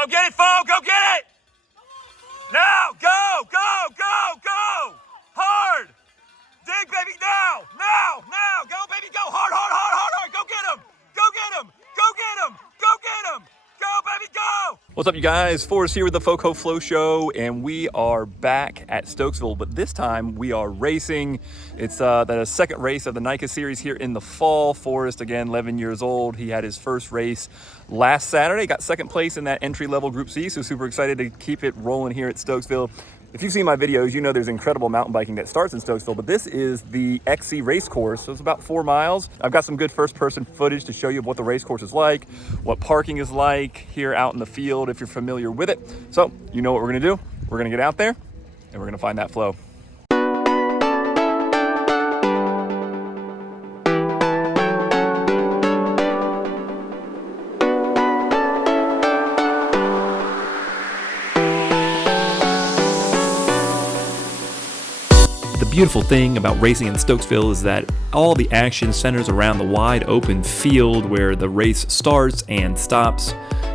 Go get it, Fo. Go get it. Now. Go, go, go, go. Hard. Dig, baby. Now. Now. Now. Go, baby. Go. Hard, hard, hard, hard, hard. Go get him. Go get him. Go get him. Go get him. Go, baby, go! What's up, you guys? Forrest here with the FoCo Flow Show, and we are back at Stokesville, but this time we are racing. It's the second race of the NICA series here in the fall. Forrest, again, 11 years old. He had his first race last Saturday, got second place in that entry-level Group C, so super excited to keep it rolling here at Stokesville. If you've seen my videos, you know there's incredible mountain biking that starts in Stokesville, but this is the XC race course, so it's about 4 miles. I've got some good first-person footage to show you what the race course is like, what parking is like here out in the field if you're familiar with it. So, you know what we're gonna do? We're gonna get out there, and we're gonna find that flow. The beautiful thing about racing in Stokesville is that all the action centers around the wide open field where the race starts and stops.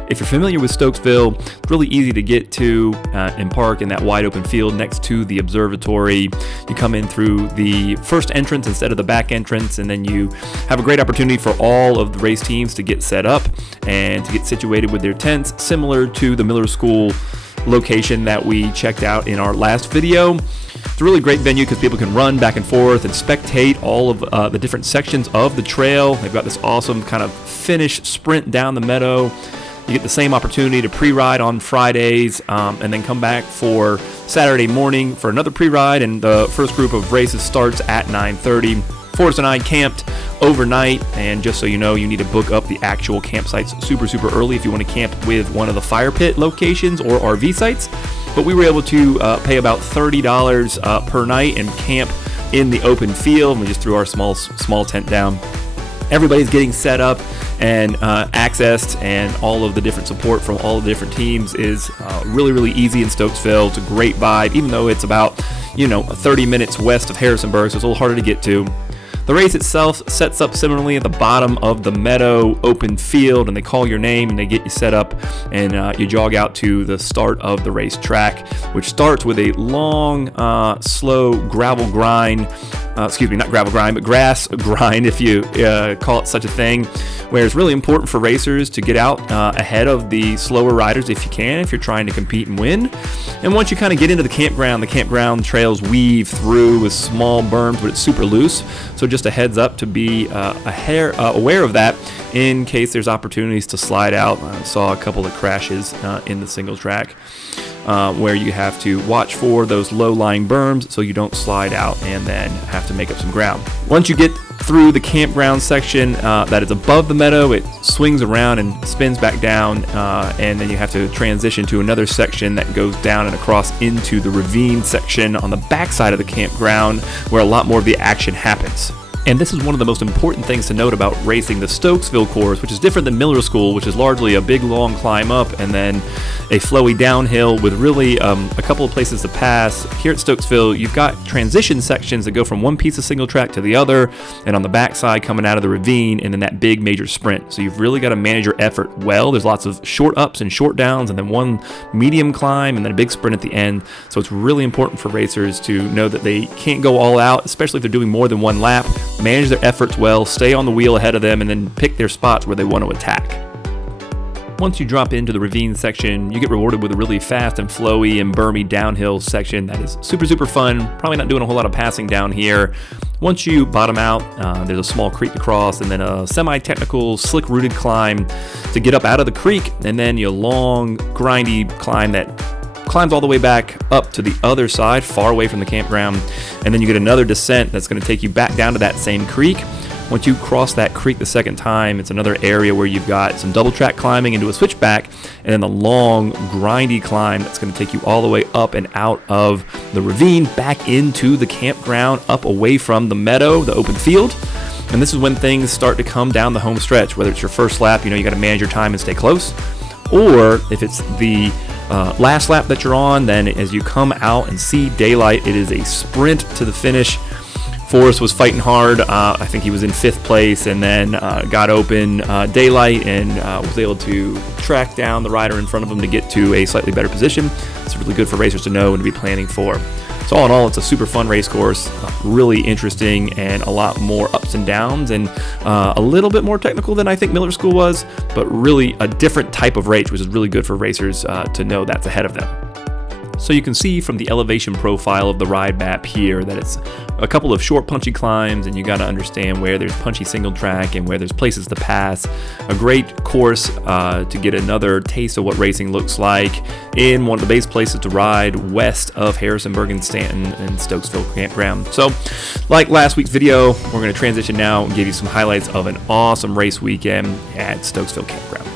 If you're familiar with Stokesville, it's really easy to get to and park in that wide open field next to the observatory. You come in through the first entrance instead of the back entrance, and then you have a great opportunity for all of the race teams to get set up and to get situated with their tents, similar to the Miller School location that we checked out in our last video. It's a really great venue because people can run back and forth and spectate all of the different sections of the trail. They've got this awesome kind of finish sprint down the meadow. You get the same opportunity to pre-ride on Fridays and then come back for Saturday morning for another pre-ride, and the first group of races starts at 9:30. Forrest and I camped overnight, and just so you know, you need to book up the actual campsites super early if you want to camp with one of the fire pit locations or RV sites. But we were able to pay about $30 per night and camp in the open field. We just threw our small tent down. Everybody's getting set up and accessed, and all of the different support from all the different teams is really easy in Stokesville. It's a great vibe, even though it's about 30 minutes west of Harrisonburg, so it's a little harder to get to. The race itself sets up similarly at the bottom of the meadow open field, and they call your name and they get you set up, and you jog out to the start of the race track, which starts with a long, slow gravel grind. Not gravel grind, but grass grind, if you call it such a thing, where it's really important for racers to get out ahead of the slower riders if you can, if you're trying to compete and win. And once you kind of get into the campground trails weave through with small berms, but it's super loose. So just a heads up to be aware of that in case there's opportunities to slide out. I saw a couple of crashes in the single track. Where you have to watch for those low-lying berms so you don't slide out and then have to make up some ground. Once you get through the campground section that is above the meadow, it swings around and spins back down, and then you have to transition to another section that goes down and across into the ravine section on the backside of the campground, where a lot more of the action happens. And this is one of the most important things to note about racing the Stokesville course, which is different than Miller School, which is largely a big long climb up and then a flowy downhill with really a couple of places to pass. Here at Stokesville, you've got transition sections that go from one piece of single track to the other, and on the backside coming out of the ravine, and then that big major sprint. So you've really got to manage your effort well. There's lots of short ups and short downs, and then one medium climb, and then a big sprint at the end. So it's really important for racers to know that they can't go all out, especially if they're doing more than one lap. Manage their efforts well, stay on the wheel ahead of them, and then pick their spots where they want to attack. Once you drop into the ravine section, you get rewarded with a really fast and flowy and bermy downhill section that is super fun. Probably not doing a whole lot of passing down here. Once you bottom out, there's a small creek to cross, and then a semi-technical, slick-rooted climb to get up out of the creek, and then your long, grindy climb that climbs all the way back up to the other side, far away from the campground, and then you get another descent that's going to take you back down to that same creek. Once you cross that creek the second time, it's another area where you've got some double track climbing into a switchback, and then the long, grindy climb that's going to take you all the way up and out of the ravine, back into the campground, up away from the meadow, the open field. And this is when things start to come down the home stretch, whether it's your first lap, you got to manage your time and stay close, or if it's the last lap that you're on, then as you come out and see daylight, it is a sprint to the finish. Forrest was fighting hard. I think he was in 5th place, and then got open daylight and was able to track down the rider in front of him to get to a slightly better position. It's really good for racers to know and to be planning for. So all in all, it's a super fun race course, really interesting, and a lot more ups and downs, and a little bit more technical than I think Miller School was, but really a different type of race, which is really good for racers to know that's ahead of them. So you can see from the elevation profile of the ride map here that it's a couple of short punchy climbs, and you got to understand where there's punchy single track and where there's places to pass. A great course to get another taste of what racing looks like in one of the base places to ride west of Harrisonburg and Stanton and Stokesville Campground. So like last week's video, we're going to transition now and give you some highlights of an awesome race weekend at Stokesville Campground.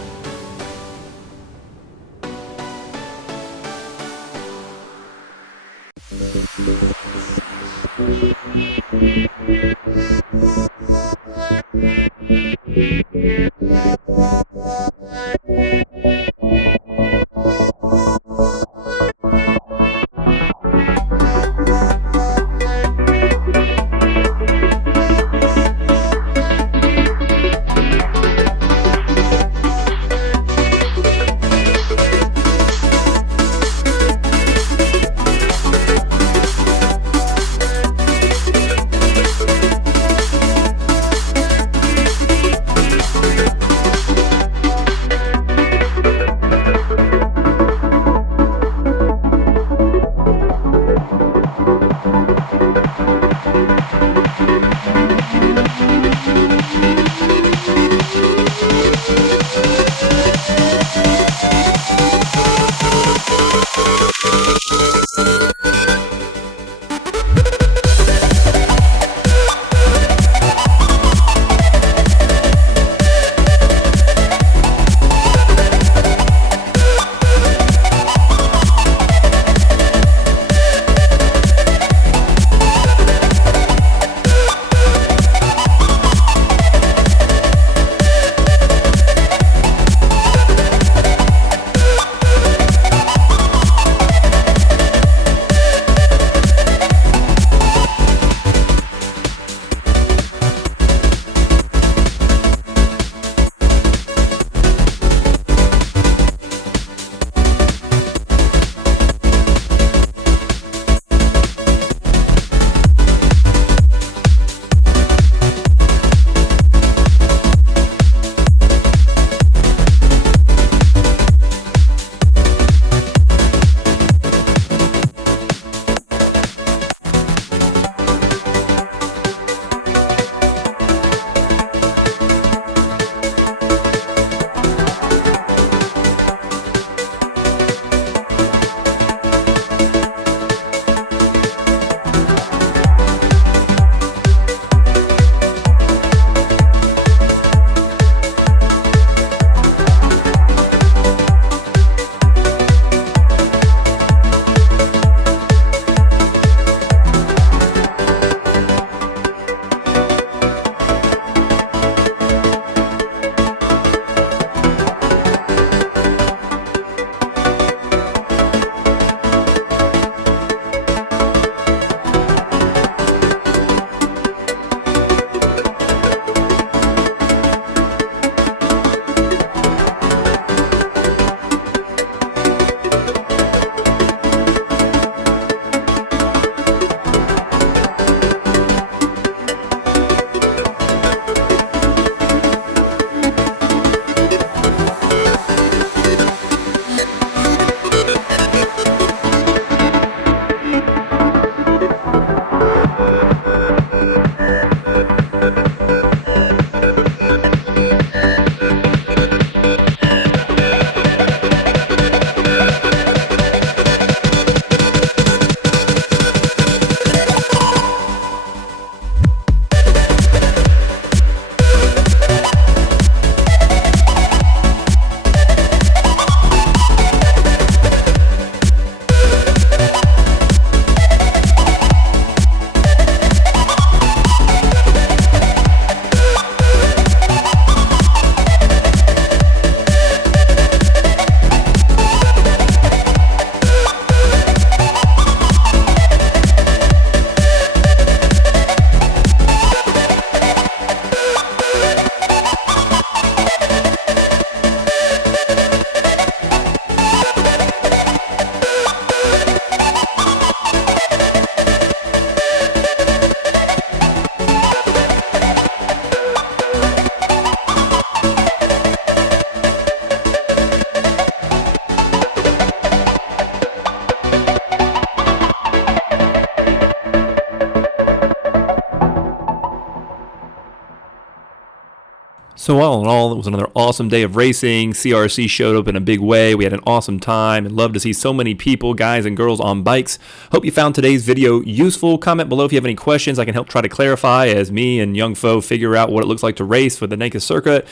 So all in all, it was another awesome day of racing. CRC showed up in a big way. We had an awesome time and love to see so many people, guys and girls, on bikes. Hope you found today's video useful. Comment below if you have any questions. I can help try to clarify as me and young Fo figure out what it looks like to race for the NICA circuit.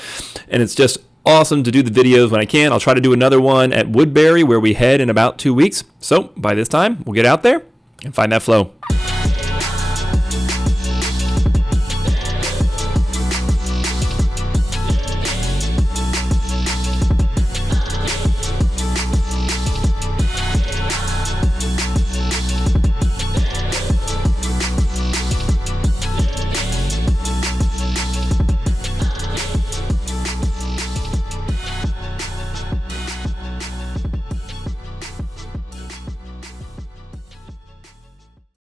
And it's just awesome to do the videos when I can. I'll try to do another one at Woodbury where we head in about 2 weeks. So by this time, we'll get out there and find that flow.